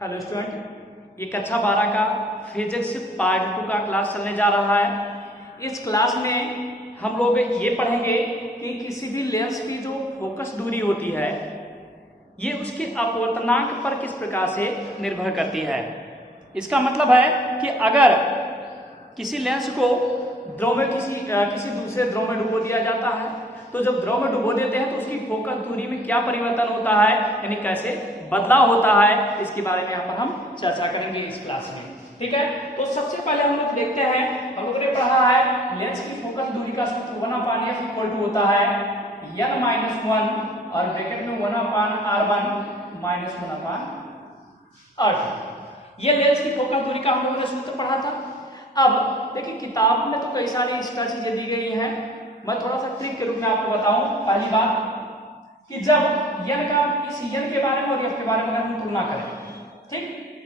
Hello student, ये कक्षा 12 का फिजिक्स पार्ट 2 का क्लास चलने जा रहा है। इस क्लास में हम लोग ये पढ़ेंगे कि किसी भी लेंस की जो फोकस दूरी होती है ये उसके अपवर्तनांक पर किस प्रकार से निर्भर करती है। इसका मतलब है कि अगर किसी लेंस को द्रव में किसी दूसरे द्रव में डुबो दिया जाता है तो जब द्रव में डुबो देते हैं तो उसकी फोकस दूरी में क्या परिवर्तन होता है, यानी कैसे बदलाव होता है, इसके बारे में यहाँ पर हम चर्चा करेंगे इस क्लास में। ठीक है, तो सबसे पहले हम लोग देखते हैं, हम लोगों ने पढ़ा है लेंस की फोकस दूरी का सूत्र 1/f इक्वल टू होता है n-1 और ब्रैकेट में 1/r1 माइनस 1/r2। ये लेंस की फोकस दूरी का हम लोगों ने सूत्र पढ़ा था। अब देखिए किताब में तो कई सारी एक्स्ट्रा चीजें दी गई हैं, मैं थोड़ा सा ट्रिक के रूप में आपको बताऊं। पहली बात कि जब इस n के बारे में और f के बारे में अगर हम तुलना करें, ठीक,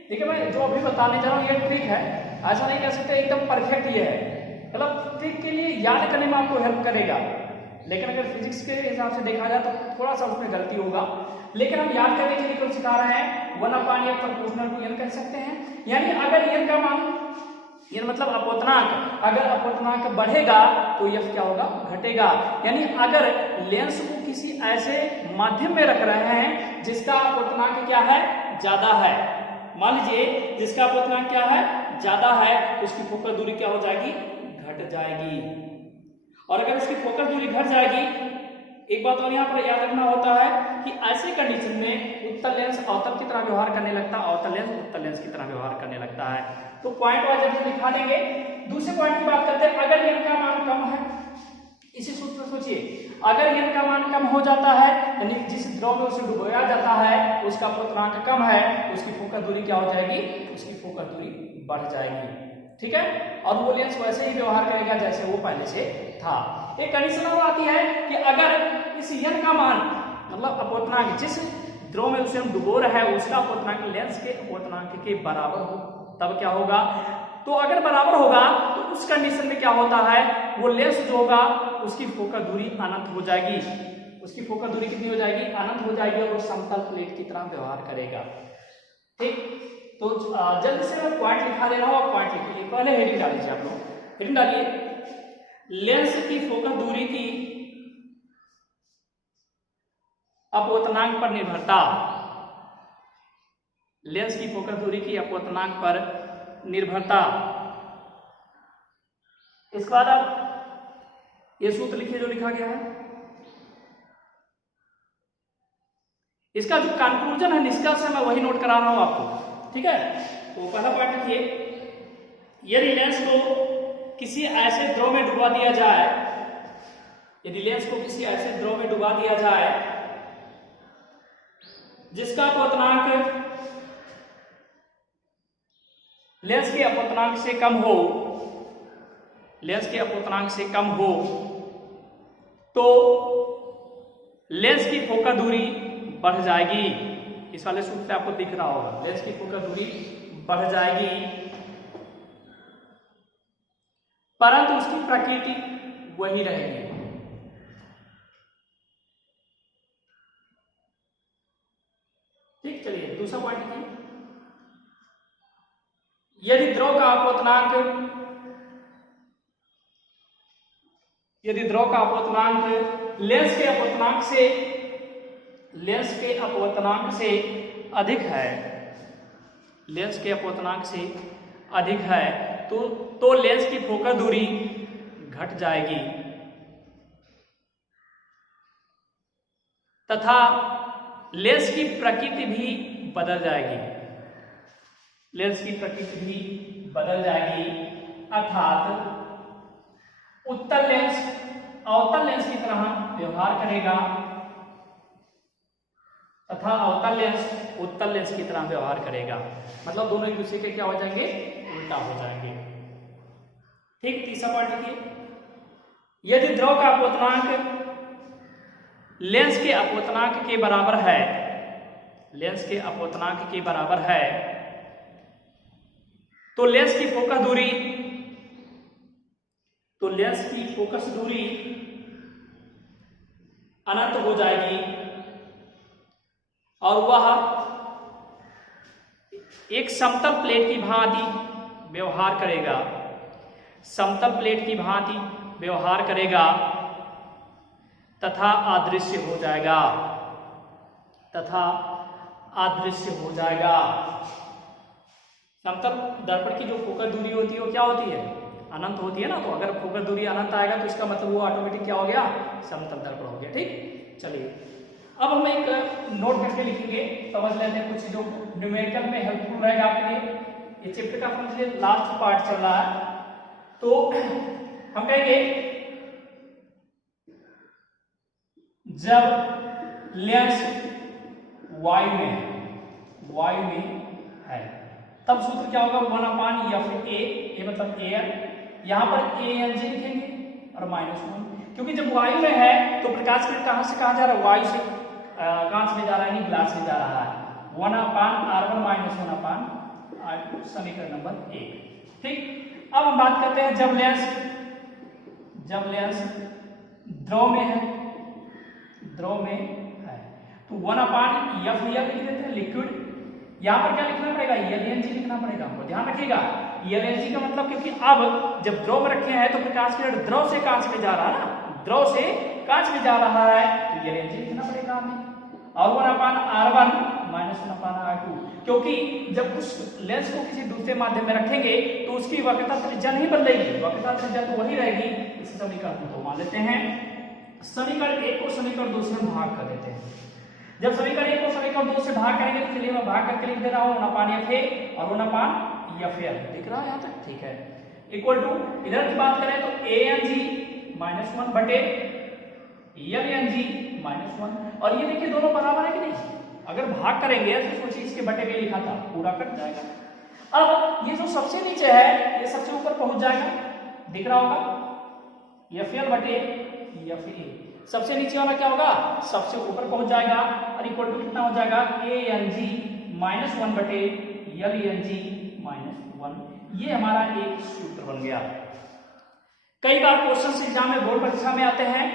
देखिए मैं जो अभी बताने जा रहा हूँ ये ट्रिक है, ऐसा नहीं कह सकते एकदम परफेक्ट ये है, मतलब ट्रिक के लिए याद करने में आपको हेल्प करेगा, लेकिन अगर फिजिक्स के हिसाब से देखा जाए तो थोड़ा सा उसमें गलती होगा, लेकिन हम याद करने के लिए क्यों सिखा रहे हैं 1/f प्रोपोर्शनल टू n कह सकते हैं। यानी अगर n का मान, ये मतलब अपवर्तनांक, अगर अपवर्तनांक बढ़ेगा तो f क्या होगा, घटेगा। यानी अगर लेंस को किसी ऐसे माध्यम में रख रहे हैं जिसका अपवर्तनांक क्या है, ज्यादा है, मान लीजिए जिसका अपवर्तनांक क्या है, ज्यादा है, तो उसकी फोकस दूरी क्या हो जाएगी, घट जाएगी। और अगर इसकी फोकस दूरी घट जाएगी, एक बात और यहाँ पर याद रखना होता है कि ऐसे कंडीशन में उत्तल लेंस अवतल की तरह व्यवहार करने लगता है, अवतल लेंस उत्तल लेंस की तरह व्यवहार करने लगता है। तो पॉइंट वाइज हम दिखा देंगे। दूसरे पॉइंट की बात करते हैं, अगर n का मान कम है, इसी सूत्र सोचिए, अगर n का मान कम हो जाता है, यानी जिस द्रव में उसे डुबोया जाता है उसका अपवर्तनांक कम है, तो उसकी फोकस दूरी क्या हो जाएगी, उसकी फोकस दूरी बढ़ जाएगी। ठीक है, और वो लेंस वैसे ही व्यवहार करेगा जैसे वो पहले से था। एक कंडीशन और आती है कि अगर इस n का मान, मतलब अपवर्तनांक, जिस द्रव में उसे हम डुबो रहे हैं उसका अपवर्तनांक लेंस के अपवर्तनांक के बराबर हो, तब क्या होगा, तो अगर बराबर होगा तो उस कंडीशन में क्या होता है, वो लेंस जो होगा उसकी फोकस दूरी अनंत हो जाएगी। उसकी फोकस दूरी कितनी हो जाएगी, अनंत हो जाएगी, और वो समतल प्लेट की तरह व्यवहार करेगा। ठीक, तो जल्दी से मैं पॉइंट लिखा दे रहा हूं, आप पॉइंट लिखिए। पहले हेडिंग डाल दीजिए, आप लोग हेडिंग डालिए, लेंस की फोकस दूरी की अपवर्तनांक पर निर्भरता। लेंस की फोकस दूरी की अपवर्तनांक पर निर्भरता। इसके बाद आप ये सूत्र लिखिए जो लिखा गया है, इसका जो कंक्लूजन है, निष्कर्ष है, मैं वही नोट करा रहा हूं आपको। ठीक है, तो पहला पॉइंट लिखिए, यदि लेंस को किसी ऐसे द्रव में डुबा दिया जाए, यदि लेंस को किसी ऐसे द्रव में डुबा दिया जाए जिसका अपवर्तनांक लेंस के अपवर्तनांक से कम हो, लेंस के अपवर्तनांक से कम हो, तो लेंस की फोकस दूरी बढ़ जाएगी। इस वाले सूत्र पे आपको दिख रहा होगा, लेंस की फोकस दूरी बढ़ जाएगी, परंतु उसकी प्रकृति वही रहेगी। ठीक, चलिए दूसरा पॉइंट लिखिए, यदि द्रव का अपवर्तनांक लेंस के अपवर्तनांक से अधिक है, लेंस के अपवर्तनांक से अधिक है, तो लेंस की फोकस दूरी घट जाएगी तथा लेंस की प्रकृति भी बदल जाएगी। लेंस की प्रकृति भी बदल जाएगी, अर्थात उत्तल लेंस अवतल लेंस की तरह व्यवहार करेगा तथा अवतल लेंस उत्तल लेंस की तरह व्यवहार करेगा। मतलब दोनों एक दूसरे के क्या हो जाएंगे, उल्टा हो जाएंगे। ठीक, तीसरा पॉइंट लिखिए, यदि द्रव का अपवर्तनांक लेंस के अपवर्तनांक के बराबर है, लेंस के अपवर्तनांक के बराबर है, तो लेंस की फोकस दूरी अनंत हो जाएगी और वह एक समतल प्लेट की भांति व्यवहार करेगा, समतल प्लेट की भांति व्यवहार करेगा तथा अदृश्य हो जाएगा, तथा अदृश्य हो जाएगा। समतल दर्पण की जो फोकस दूरी होती है वो क्या होती है? अनंत होती है ना। तो अगर फोकस दूरी अनंत आएगा तो इसका मतलब वो ऑटोमेटिक क्या हो गया? समतल दर्पण हो गया। ठीक, चलिए अब हम एक नोट करके लिखेंगे, समझ लेते हैं कुछ चीजों को, न्यूमेरिकल में हेल्पफुल रहेगा आपके लिए। ये चैप्टर का समझिए लास्ट पार्ट चल रहा है। तो हम कहेंगे जब लेंस वायु में है तब सूत्र क्या होगा? 1/f ए मतलब एयर, यहां पर ए एन जी लिखेंगे और -1, क्योंकि जब वायु में है तो प्रकाश किरण कहां से कहां जा रहा है? वायु से कांच में जा रहा है, नहीं ग्लास में जा रहा है। 1/r1 - 1/r2, समीकरण नंबर 1। ठीक, अब हम बात करते हैं जब लेंस द्रव में है, तो 1/f लिख देते हैं, लिक्विड। यहां पर क्या लिखना पड़ेगा? LNG लिखना पड़ेगा, हमको ध्यान रखिएगा। LNG का मतलब, क्योंकि अब जब द्रव में रखे हैं तो प्रकाश किरण द्रव से कांच में जा रहा है ना, द्रव से कांच में जा रहा है, तो LNG लिखना पड़ेगा हमें। और 1/r1 - 1/r2, क्योंकि जब उस लेंस को किसी दूसरे माध्यम में रखेंगे तो उसकी वक्रता त्रिज्या नहीं बदलेगी, वक्रता त्रिज्या तो वही रहेगी। इस समीकरण को मान लेते हैं। समीकरण 1 को समीकरण 2 से हम भाग कर देते हैं। जब समीकरण 1 को समीकरण 2 से भाग करेंगे तो चलिए मैं भाग करके लिख दे रहा हूं, 1/fa और 1/fl, दिख रहा है यहां तक? ठीक है, इक्वल टू, इधर की बात करें तो ANG -1 बटे LNG -1, और ये देखिए दोनों बराबर है कि नहीं? अगर भाग करेंगे तो सोचिए इसके बटे में लिखा था, पूरा कट जाएगा। अब ये जो सबसे नीचे है ये सबसे ऊपर पहुंच जाएगा, दिख रहा होगा, FL बटे FA, सबसे नीचे वाला क्या होगा? सबसे ऊपर पहुंच जाएगा, और इक्वल टू कितना हो जाएगा? ANG -1 बटे LNG -1। ये हमारा एक सूत्र बन गया। कई बार क्वेश्चन एग्जाम में, बोर्ड परीक्षा में आते हैं,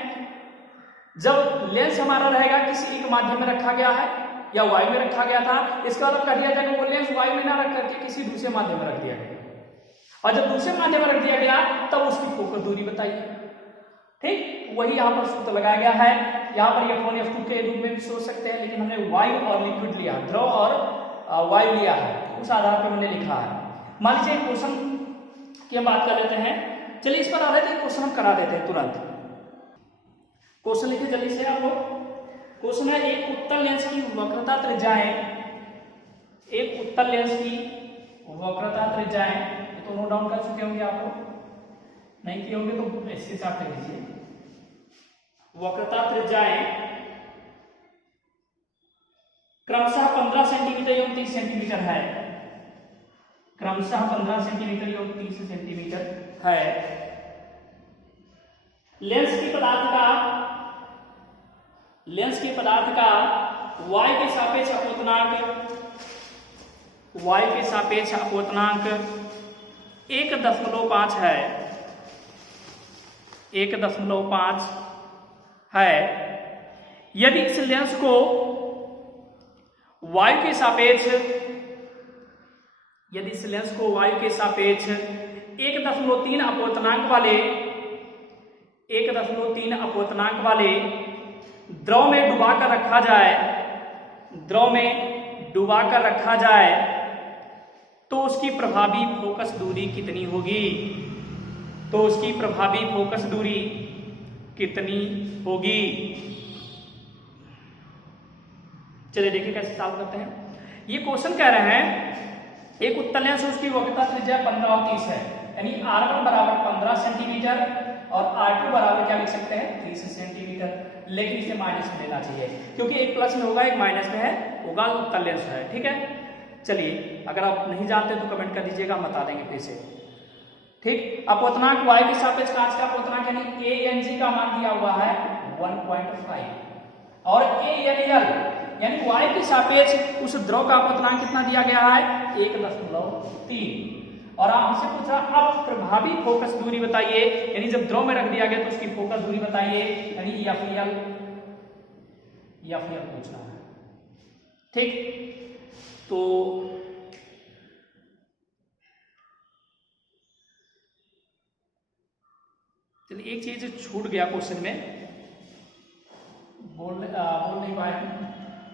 जब लेंस हमारा रहेगा किसी एक माध्यम में रखा गया है या वायु में रखा गया था, इसका मतलब कर दिया जाएगा वो लेंस वायु में ना रख करके किसी दूसरे माध्यम में रख दिया गया, और जब दूसरे माध्यम में रख दिया गया तब उसकी फोकस दूरी बताइए। ठीक, वही यहाँ पर सूत्र लगाया गया है। यहाँ पर F1 F2 के रूप में भी सोच सकते हैं, लेकिन हमने वायु और लिक्विड लिया, द्रव और वायु लिया है, उस आधार पर हमने लिखा है। मान लीजिए क्वेश्चन की हम बात कर लेते हैं। चलिए इस पर आ रहे थे, क्वेश्चन हम करा देते हैं तुरंत। क्वेश्चन लिखे जल्दी से आप लोग। क्वेश्चन है, एक उत्तल लेंस की वक्रता त्रिज्याएं, एक उत्तल लेंस की वक्रता त्रिज्याएं, तो नोट डाउन कर चुके होंगे आप लोग, नहीं किए होंगे तो इसके साथ लिख लीजिए। वक्रता त्रिज्याएं क्रमशः 15 सेंटीमीटर एवं 30 सेंटीमीटर है, क्रमशः 15 सेंटीमीटर एवं 30 सेंटीमीटर है। लेंस के पदार्थ का y के सापेक्ष अपोतनांक 1.5 है, 1.5 है। यदि इस लेंस को वायु के सापेक्ष 1.3 अपोतनांक वाले द्रव में डुबाकर रखा जाए तो उसकी प्रभावी फोकस दूरी कितनी होगी? चलिए देखिए कैसे सॉल्व करते हैं। ये क्वेश्चन कह रहे हैं एक उत्तल लेंस उसकी वक्रता त्रिज्या 15 और 30 है, यानी R1 बराबर 15 सेंटीमीटर और R2 बराबर क्या लिख सकते हैं? 30 सेंटीमीटर। लेकिन इसे माइनस में लेना चाहिए, क्योंकि एक प्लस में होगा एक माइनस में है होगा, उत्तल लेंस है। ठीक है, चलिए अगर आप नहीं जानते तो कमेंट कर दीजिएगा, हम बता देंगे फिर से। ठीक, अपोतनांक y के सापेक्ष कांच का अपोतनांक यानी ANG का मान दिया हुआ है 1.5 और ANL यानी y के सापेक्ष उस द्रव का अपोतनांक कितना दिया गया है? 1.3। और आप हमसे पूछ रहा अब प्रभावी फोकस दूरी बताइए, यानी जब द्रव में रख दिया गया तो उसकी फोकस दूरी बताइए, यानी FL पूछ रहा है। ठीक, तो चलिए एक चीज छूट गया क्वेश्चन में, बोल नहीं पाए हम,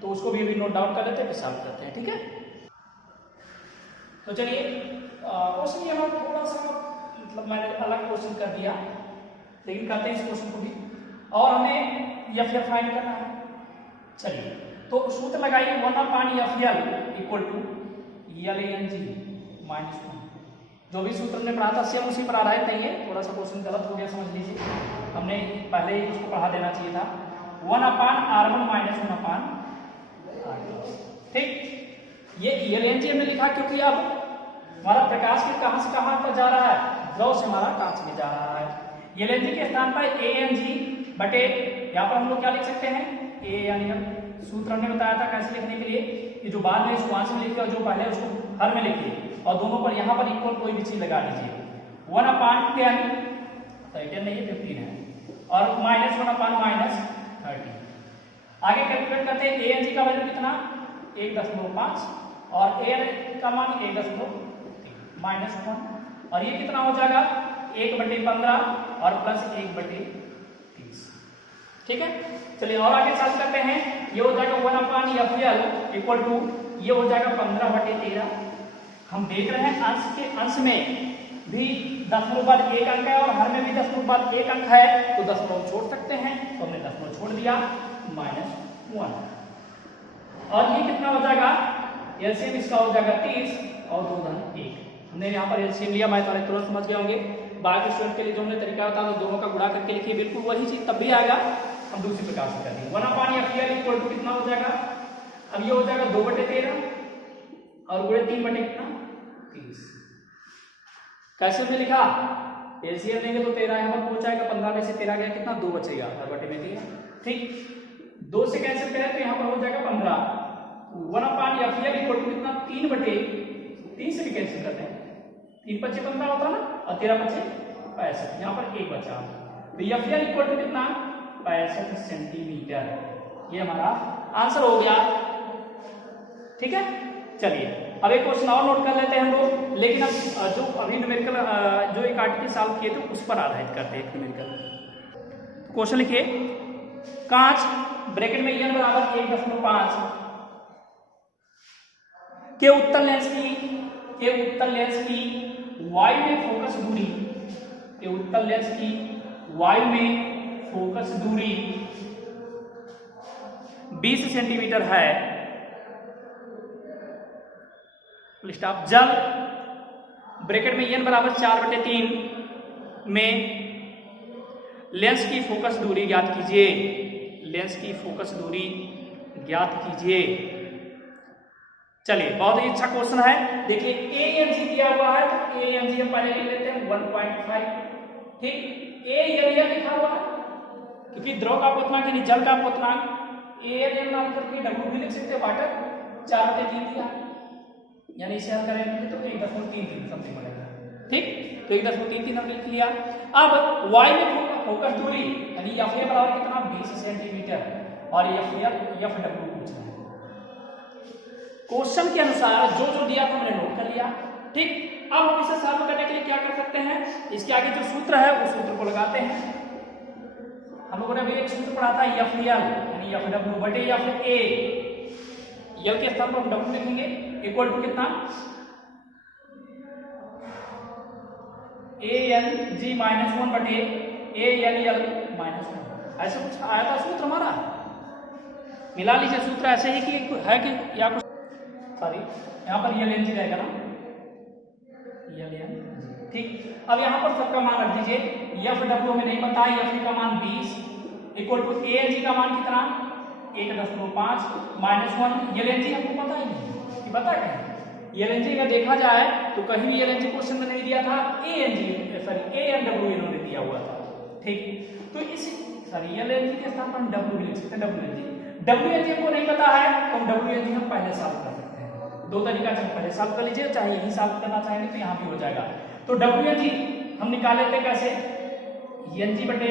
तो उसको भी अभी नोट डाउन कर लेते हैं, फिर सॉल्व करते हैं, ठीक है। तो चलिए क्वेश्चन यहाँ थोड़ा सा मतलब मैंने अलग क्वेश्चन कर दिया, लेकिन करते हैं इस क्वेश्चन को भी, और हमें एफ एल फाइंड करना है। चलिए तो सूत्र लगाइए 1/FL इक्वल टू LANG -1। जो भी सूत्र ने पढ़ा था सेम उसी पर आधारित नहीं है, थोड़ा सा क्वेश्चन गलत हो गया समझ लीजिए, हमने पहले ही उसको पढ़ा देना चाहिए था। 1/R1 -1/R2। ठीक, ये LANG हमने लिखा क्योंकि अब हमारा प्रकाश के कहां से कहां पर जा रहा है, द्रव से हमारा कांच में जा रहा है। LANG के स्थान पर ANG बटे, यहाँ पर हम लोग क्या लिख सकते हैं, ANL। सूत्र हमने बताया था कैसे लिखने के लिए, कि जो बाद में इसको में लिखिए और जो पहले उसको हर में लिखिए, और दोनों पर यहाँ पर इक्वल कोई भी चीज लगा लीजिए। 1/10, 10 नहीं 15 है, और -1/-30। आगे कैलकुलेट करते हैं, ANG का वैल्यू कितना 1.5 और AN का मान 1.3 -1, और ये कितना हो जाएगा 1/15 और प्लस 1/30। ठीक है, चलिए और आगे सॉल्व करते हैं। ये हो जाएगा 1/FL इक्वल टू, ये हो जाएगा 15/13। हम देख रहे हैं अंश के अंश में भी दशमलव बाद 1 अंक है और हर में भी दशमलव बाद 1 अंक है, तो दशमलव छोड़ सकते हैं, तो हमने दशमलव छोड़ दिया -1। और ये कितना हो जाएगा, एलसीएम इसका हो जाएगा 30 और 2 धन 1। हमने यहाँ पर एलसीएम लिया, मैं थोड़ा तुरंत समझ गए होंगे। बाकी स्टूडेंट के लिए जो हमने तरीका होता है तो दोनों का गुणा करके लिखिए, बिल्कुल वही चीज तब भी आएगा, हम दूसरी प्रकार से कर देंगे। 1/FL इक्वल टू कितना हो जाएगा, अब ये हो जाएगा 2/13 और गुणे 3/30। कैसे हमने लिखा, एलसीएम लेंगे तो 13 यहाँ पर पहुंचाएगा, 15 में से 13 गया कितना 2 बचेगा, हर बटे में 13। ठीक, 2 से कैंसिल करें तो यहाँ पर हो जाएगा 15। 1/FL इक्वल टू कितना 3/3 से भी कैंसिल करते हैं, 3 × 5 = 15 होता है ना, और 13 × 5 = 65, यहाँ पर 1 बचा, तो FL इक्वल टू कितना 65 सेंटीमीटर। ये हमारा आंसर हो गया। ठीक है, चलिए अब एक क्वेश्चन और नोट कर लेते हैं हम लोग, लेकिन अब जो अभी न्यूमेरिकल जो एक आर्टिकल सॉल्व किए थे उस पर आधारित करते हैं न्यूमेरिकल। क्वेश्चन लिखिए, कांच ब्रैकेट में n बराबर 1.5 के उत्तल लेंस की वायु में फोकस दूरी, के उत्तल लेंस की वायु में फोकस दूरी 20 सेंटीमीटर है। स्टॉप। जब ब्रैकेट में n बराबर 4/3 में लेंस की फोकस दूरी ज्ञात कीजिए, लेंस की फोकस दूरी ज्ञात कीजिए। चलिए बहुत ही अच्छा क्वेश्चन है, देखिए ANG दिया हुआ है तो ANG हम पहले लिख लेते हैं 1.5। ठीक, ALL लिखा हुआ है क्योंकि द्रव का अपवर्तनांक यानी जल का अपवर्तनांक ALL नाम करके W भी लिख सकते हैं, वाटर 4/3 दिया, यानी इसे हल करेंगे तो 1.33 समथिंग बनेगा। ठीक, तो 1.33 हमने लिख लिया। अब वायु में फोकस दूरी यानी FA बराबर कितना 20 सेंटीमीटर और FW पूछना है। क्वेश्चन के अनुसार जो जो दिया था हमने नोट कर लिया। ठीक, अब हम इसे सॉल्व करने के लिए क्या कर सकते हैं, इसके आगे जो सूत्र है उस सूत्र को लगाते हैं। हम लोगों ने अभी एक सूत्र पढ़ा था FL यानी FW बटे FA, L के स्थान पर हम W लिखेंगे, इक्वल टू कितना ANG -1 बटे ALL -1। ऐसे कुछ आया था सूत्र हमारा, मिला लीजिए सूत्र ऐसे ही कि है कि या कुछ, सॉरी यहाँ पर LNG रहेगा ना, LNG। ठीक, अब यहाँ पर सबका मान रख दीजिए, FW में नहीं पता है, FA का मान 20 इक्वल टू ANG का मान कितना 1.5 -1, LNG हमको पता ही नहीं कि बता क्या LNG का देखा जाए तो कहीं भी LNG क्वेश्चन में नहीं दिया था, ANW इन्होंने दिया हुआ था। ठीक, तो इस LNG के स्थान पर हम W भी लिख सकते हैं, WNG हमको नहीं पता है तो हम WNG हम पहले सॉल्व कर सकते हैं। दो तरीका से पहले सॉल्व कर लीजिए, चाहे यही सॉल्व करना चाहेंगे तो यहाँ भी हो जाएगा। तो WNG हम निकाल लेते हैं कैसे, NG बटे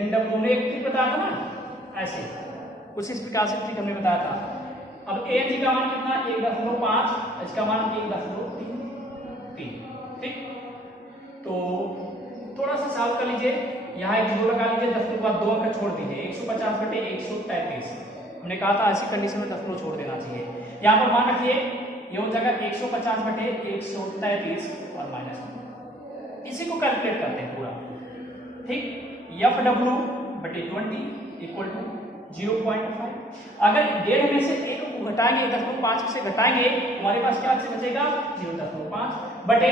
NW ने एक ट्रिक बताया था ना, ऐसे कुछ इस प्रकार से ट्रिक हमने बताया था। अब ANG का मान कितना 1.5, इसका मान 1.3। ठीक, तो थोड़ा सा सॉल्व कर लीजिए, यहाँ एक जीरो लगा लीजिए, दशमलव के बाद 2 अंक छोड़ दीजिए, 150 बटे 133। हमने कहा था ऐसी कंडीशन में दशमलव छोड़ देना चाहिए। यहाँ पर मान रखिए ये हो जाएगा 150 बटे 133 और माइनस 1। इसी को कैलकुलेट करते हैं पूरा, ठीक। एफ डब्ल्यू बटे 20 इक्वल टू 0.5। अगर 1.5 में से 1 को घटाएंगे, 0.5 से घटाएंगे, हमारे पास क्या बचेगा 0.5 बटे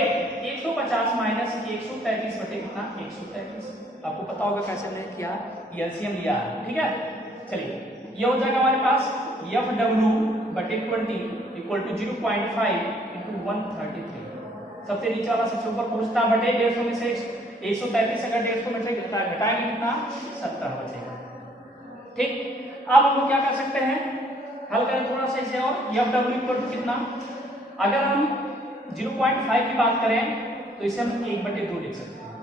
150 माइनस 133 बटे कितना 133। आपको पता होगा कैसे हमने किया, एलसीएम लिया है, ठीक है। चलिए ये हो जाएगा हमारे पास एफ डब्ल्यू बटे 20 इक्वल टू 0.5 इंटू 133। सबसे नीचे वाला सबसे ऊपर पहुंचता बटे 150 में से 133 अगर 150 में से घटाएंगे कितना 70 बचेगा, ठीक। अब हम लोग क्या कर सकते हैं, हल करें थोड़ा सा इसे और। एफ डब्ल्यू इक्वल टू कितना, अगर हम 0.5 की बात करें तो इसे हम 1/2 लिख सकते हैं,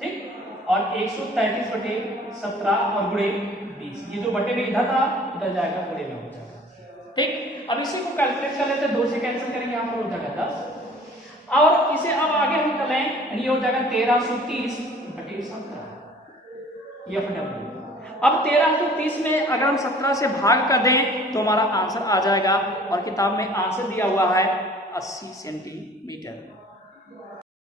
ठीक। और 133 बटे 17 और गुणे 20, ये जो बटे में इधर था उधर जाएगा, गुणे में हो जाएगा, ठीक। अब इसी को कैलकुलेट कर लेते हैं, 2 से कैंसिल करेंगे, यहाँ पर हो जाएगा 10। और इसे अब आगे हम कर लें, यानी ये हो जाएगा 1330 बटे 17 एफ डब्ल्यू। अब 1330 में अगर हम 17 से भाग कर दें तो हमारा आंसर आ जाएगा, और किताब में आंसर दिया हुआ है 80 सेंटीमीटर।